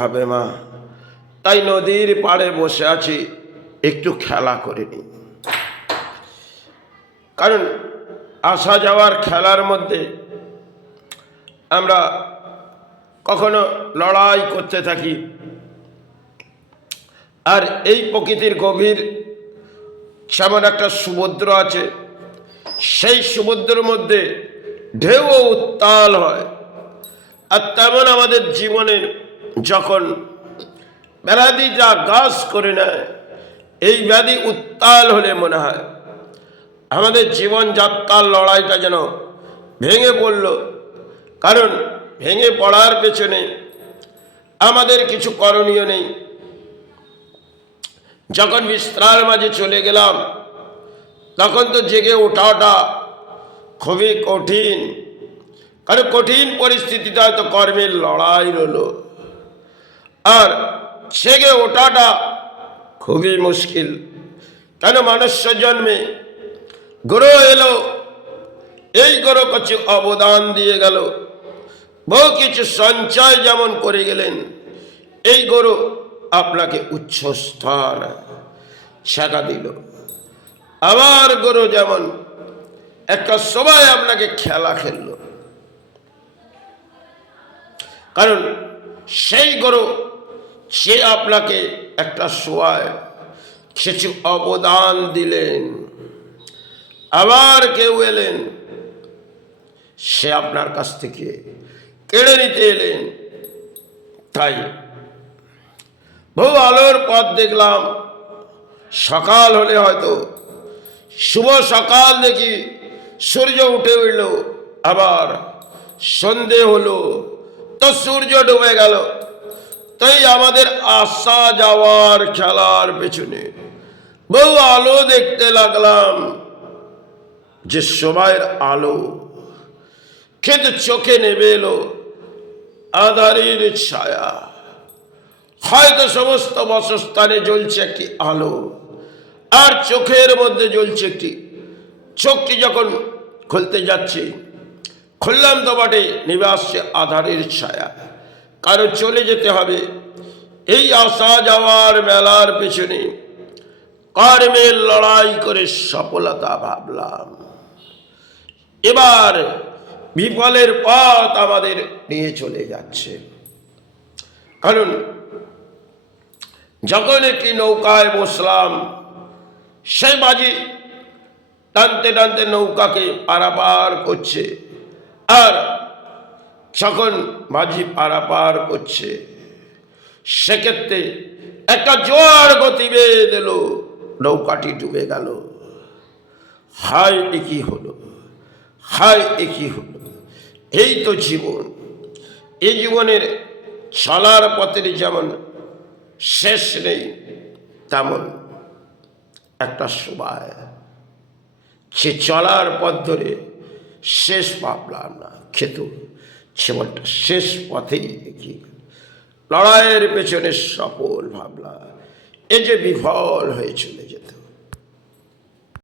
হবে মা, তাই নদীর পাড়ে বসে আছি, একটু খেলা করে নি। কারণ আসা যাওয়ার খেলার মধ্যে আমরা কখনো লড়াই করতে থাকি, আর এই প্রকৃতির গভীর যেমন একটা সমুদ্র আছে, সেই সমুদ্রের মধ্যে ঢেউ উত্তাল হয়, আর তেমন আমাদের জীবনের যখন ব্যাধিটা গ্রাস করে নেয়, এই ব্যাধি উত্তাল হলে মনে হয় আমাদের জীবনযাত্রার লড়াইটা যেন ভেঙে পড়ল। কারণ ভেঙে পড়ার পেছনে আমাদের কিছু করণীয় নেই। যখন বিশ্রামের মাঝে চলে গেলাম, তখন তো জেগে ওঠাটা খুবই কঠিন, কারণ কঠিন পরিস্থিতিতে হয়তো কর্মের লড়াই রইল, আর জেগে ওঠাটা খুবই মুশকিল। কেন মনুষ্য জন্মে গ্রহ এলো, এই গ্রহ কিছু অবদান দিয়ে গেল, বহু কিছু সঞ্চয় যেমন করে গেলেন, এই গ্রহ আপনাকে উচ্চ স্তর শেখা দিল। আবার গ্রহ যেমন একটা সময় আপনাকে খেলা খেলল, কারণ সেই গ্রহ সে আপনাকে একটা সময় কিছু অবদান দিলেন। আবার কেউ এলেন, সে আপনার কাছ থেকে কেড়ে নিতে এলেন। তাই বহু আলোর পথ দেখলাম, সকাল হলে হয়তো শুভ সকাল দেখি সূর্য উঠে উঠল, আবার সন্ধে হলো তো সূর্য ডুবে গেল। তাই আমাদের আসা যাওয়ার খেলার পেছনে বহু আলো দেখতে লাগলাম, যে সময়ের আলো কিন্তু চোখে নেমে এলো আঁধারের ছায়া। হয়তো সমস্ত বাসস্থানে জ্বলছে একটি আলো, আর চোখের মধ্যে জ্বলছে একটি। চোখটি যখন খুলতে যাচ্ছি, খুললাম তো বটে, নেমে আসছে আঁধারের ছায়া। কারণ চলে যেতে হবে। এই আসা যাওয়ার মেলার পেছনে কর্মের লড়াই করে সফলতা ভাবলাম, এবার বিফলের পথ আমাদের নিয়ে চলে যাচ্ছে। কারণ যখন একটি নৌকায় বসলাম, সেই মাঝি টানতে টানতে নৌকাকে পারাপার করছে, আর যখন মাঝি পারাপার করছে, সেক্ষেত্রে একটা জোয়ার গতিবেগ এলো, নৌকাটি ডুবে গেল। হায় একই হলো, হায় একই হলো। এই তো জীবন। এই জীবনের চলার পথের যেমন শেষ নেই, তেমন একটা সময় সে চলার পথ ধরে শেষ পাবলাম না, খেত জীবনটা শেষ পথেই দেখি লড়াইয়ের পেছনে সফল ভাবলাম, এ যে বিফল হয়ে চলে যেত।